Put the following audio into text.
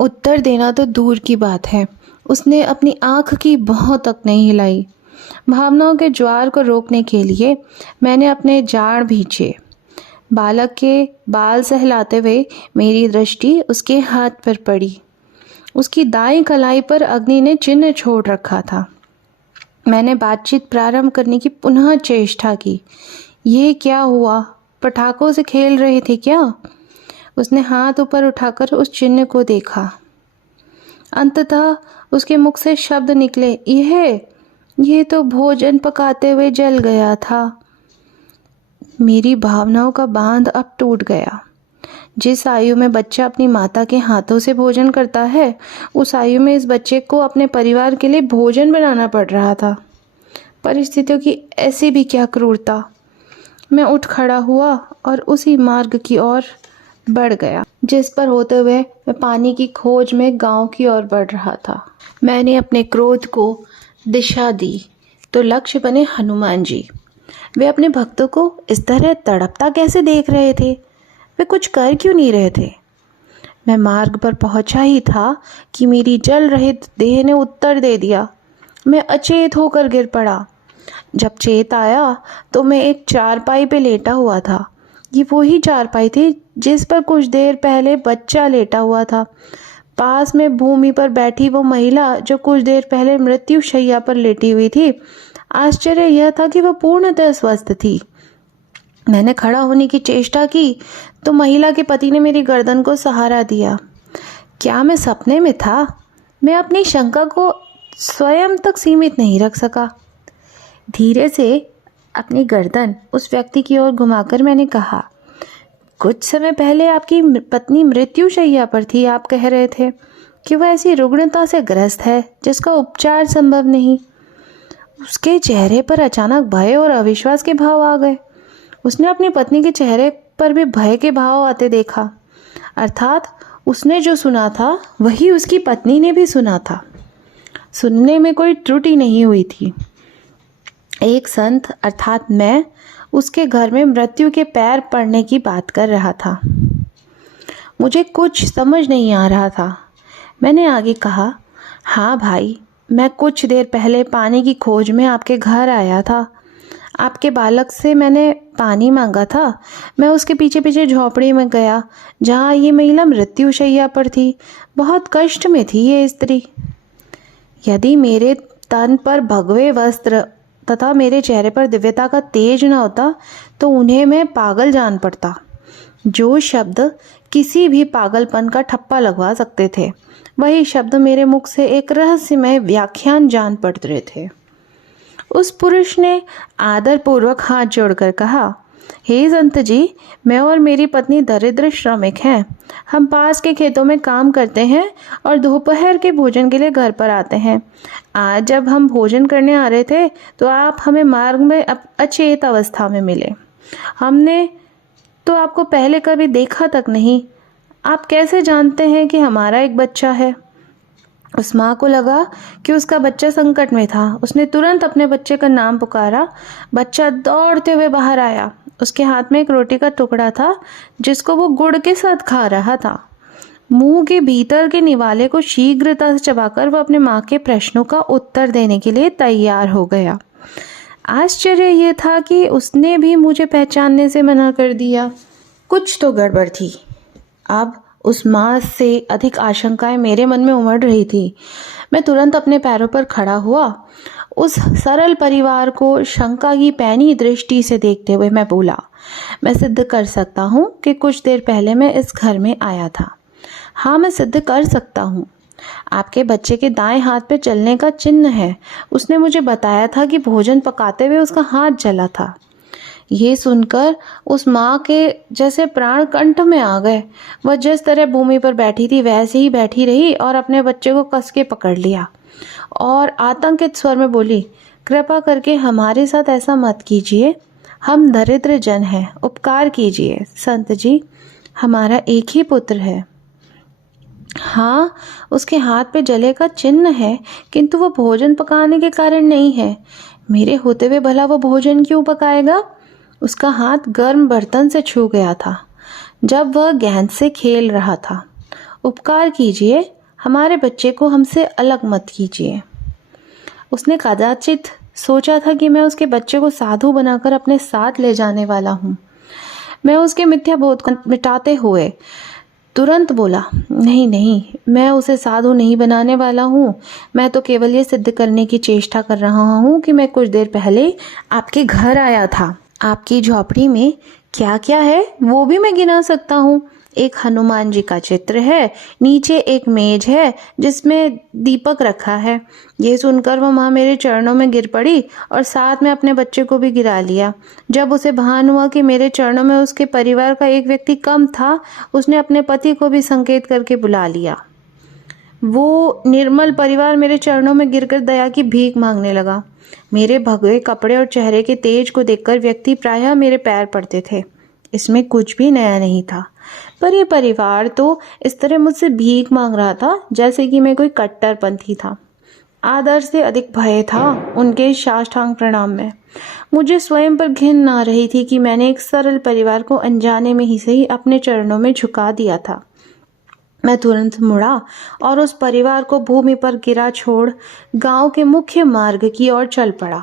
उत्तर देना तो दूर की बात है, उसने अपनी आँख की भौं तक नहीं हिलाई। भावनाओं के ज्वार को रोकने के लिए मैंने अपने जाड़ भींचे। बालक के बाल सहलाते हुए मेरी दृष्टि उसके हाथ पर पड़ी। उसकी दाईं कलाई पर अग्नि ने चिन्ह छोड़ रखा था। मैंने बातचीत प्रारंभ करने की पुनः चेष्टा की। ये क्या हुआ? पटाखों से खेल रहे थे क्या? उसने हाथ ऊपर उठाकर उस चिन्ह को देखा। अंततः उसके मुख से शब्द निकले, यह तो भोजन पकाते हुए जल गया था। मेरी भावनाओं का बांध अब टूट गया। जिस आयु में बच्चा अपनी माता के हाथों से भोजन करता है, उस आयु में इस बच्चे को अपने परिवार के लिए भोजन बनाना पड़ रहा था। परिस्थितियों की ऐसी भी क्या क्रूरता। मैं उठ खड़ा हुआ और उसी मार्ग की ओर बढ़ गया जिस पर होते हुए मैं पानी की खोज में गांव की ओर बढ़ रहा था। मैंने अपने क्रोध को दिशा दी तो लक्ष्य बने हनुमान जी। वे अपने भक्तों को इस तरह तड़पता कैसे देख रहे थे? वे कुछ कर क्यों नहीं रहे थे? मैं मार्ग पर पहुंचा ही था कि मेरी जल रहित देह ने उत्तर दे दिया। मैं अचेत होकर गिर पड़ा। जब चेत आया तो मैं एक चारपाई पे लेटा हुआ था। ये वही चारपाई थी जिस पर कुछ देर पहले बच्चा लेटा हुआ था। पास में भूमि पर बैठी वो महिला जो कुछ देर पहले मृत्यु शैया पर लेटी हुई थी। आश्चर्य यह था कि वह पूर्णतः स्वस्थ थी। मैंने खड़ा होने की चेष्टा की तो महिला के पति ने मेरी गर्दन को सहारा दिया। क्या मैं सपने में था? मैं अपनी शंका को स्वयं तक सीमित नहीं रख सका। धीरे से अपनी गर्दन उस व्यक्ति की ओर घुमाकर मैंने कहा, कुछ समय पहले आपकी पत्नी मृत्यु शैया पर थी। आप कह रहे थे कि वह ऐसी रुग्णता से ग्रस्त है जिसका उपचार संभव नहीं। उसके चेहरे पर अचानक भय और अविश्वास के भाव आ गए। उसने अपनी पत्नी के चेहरे पर भी भय के भाव आते देखा। अर्थात उसने जो सुना था वही उसकी पत्नी ने भी सुना था। सुनने में कोई त्रुटि नहीं हुई थी। एक संत अर्थात मैं उसके घर में मृत्यु के पैर पड़ने की बात कर रहा था। मुझे कुछ समझ नहीं आ रहा था। मैंने आगे कहा, हाँ भाई, मैं कुछ देर पहले पानी की खोज में आपके घर आया था। आपके बालक से मैंने पानी मांगा था। मैं उसके पीछे पीछे झोपड़ी में गया जहाँ ये महिला मृत्यु शैया पर थी। बहुत कष्ट में थी ये स्त्री। यदि मेरे तन पर भगवे वस्त्र तथा मेरे चेहरे पर दिव्यता का तेज न होता तो उन्हें मैं पागल जान पड़ता। जो शब्द किसी भी पागलपन का ठप्पा लगवा सकते थे, वही शब्द मेरे मुख से एक रहस्यमय व्याख्यान जान पड़ रहे थे। उस पुरुष ने आदरपूर्वक हाथ जोड़कर कहा, हे संत जी, मैं और मेरी पत्नी दरिद्र श्रमिक हैं। हम पास के खेतों में काम करते हैं और दोपहर के भोजन के लिए घर पर आते हैं। आज जब हम भोजन करने आ रहे थे तो आप हमें मार्ग में अचेत अवस्था में मिले। हमने तो आपको पहले कभी देखा तक नहीं। आप कैसे जानते हैं कि हमारा एक बच्चा है? उस माँ को लगा कि उसका बच्चा संकट में था। उसने तुरंत अपने बच्चे का नाम पुकारा। बच्चा दौड़ते हुए बाहर आया। उसके हाथ में एक रोटी का टुकड़ा था जिसको वो गुड़ के साथ खा रहा था। मुंह के भीतर के निवाले को शीघ्रता से चबाकर वह अपने माँ के प्रश्नों का उत्तर देने के लिए तैयार हो गया। आश्चर्य यह था कि उसने भी मुझे पहचानने से मना कर दिया। कुछ तो गड़बड़ थी। अब उस माँ से अधिक आशंकाएं मेरे मन में उमड़ रही थी। मैं तुरंत अपने पैरों पर खड़ा हुआ। उस सरल परिवार को शंका की पैनी दृष्टि से देखते हुए मैं बोला, मैं सिद्ध कर सकता हूँ कि कुछ देर पहले मैं इस घर में आया था। हाँ, मैं सिद्ध कर सकता हूँ। आपके बच्चे के दाएं हाथ पे चलने का चिन्ह है। उसने मुझे बताया था कि भोजन पकाते हुए उसका हाथ जला था। ये सुनकर उस माँ के जैसे प्राण कंठ में आ गए। वह जिस तरह भूमि पर बैठी थी वैसे ही बैठी रही और अपने बच्चे को कस के पकड़ लिया और आतंकित स्वर में बोली, कृपा करके हमारे साथ ऐसा मत कीजिए। हम दरिद्र जन हैं, उपकार कीजिए। संत जी, हमारा एक ही पुत्र है। हाँ, उसके हाथ पे जले का चिन्ह है, किंतु वो भोजन पकाने के कारण नहीं है। मेरे होते हुए भला वो भोजन क्यों पकाएगा? उसका हाथ गर्म बर्तन से छू गया था जब वह गेंद से खेल रहा था। उपकार कीजिए, हमारे बच्चे को हमसे अलग मत कीजिए। उसने कदाचित सोचा था कि मैं उसके बच्चे को साधु बनाकर अपने साथ ले जाने वाला हूँ। मैं उसके मिथ्याबोध को मिटाते हुए तुरंत बोला, नहीं नहीं, मैं उसे साधु नहीं बनाने वाला हूँ। मैं तो केवल ये सिद्ध करने की चेष्टा कर रहा हूँ कि मैं कुछ देर पहले आपके घर आया था। आपकी झोपड़ी में क्या क्या है वो भी मैं गिना सकता हूँ। एक हनुमान जी का चित्र है, नीचे एक मेज है जिसमें दीपक रखा है। ये सुनकर वह माँ मेरे चरणों में गिर पड़ी और साथ में अपने बच्चे को भी गिरा लिया। जब उसे भान हुआ कि मेरे चरणों में उसके परिवार का एक व्यक्ति कम था, उसने अपने पति को भी संकेत करके बुला लिया। वो निर्मल परिवार मेरे चरणों में गिरकर दया की भीख मांगने लगा। मेरे भगवे कपड़े और चेहरे के तेज को देखकर व्यक्ति प्रायः मेरे पैर पड़ते थे। इसमें कुछ भी नया नहीं था, पर यह परिवार तो इस तरह मुझसे भीख मांग रहा था जैसे कि मैं कोई कट्टरपंथी था। आदर से अधिक भय था उनके साष्टांग प्रणाम में। मुझे स्वयं पर घिन आ रही थी कि मैंने एक सरल परिवार को अनजाने में ही सही अपने चरणों में झुका दिया था। मैं तुरंत मुड़ा और उस परिवार को भूमि पर गिरा छोड़ गांव के मुख्य मार्ग की ओर चल पड़ा।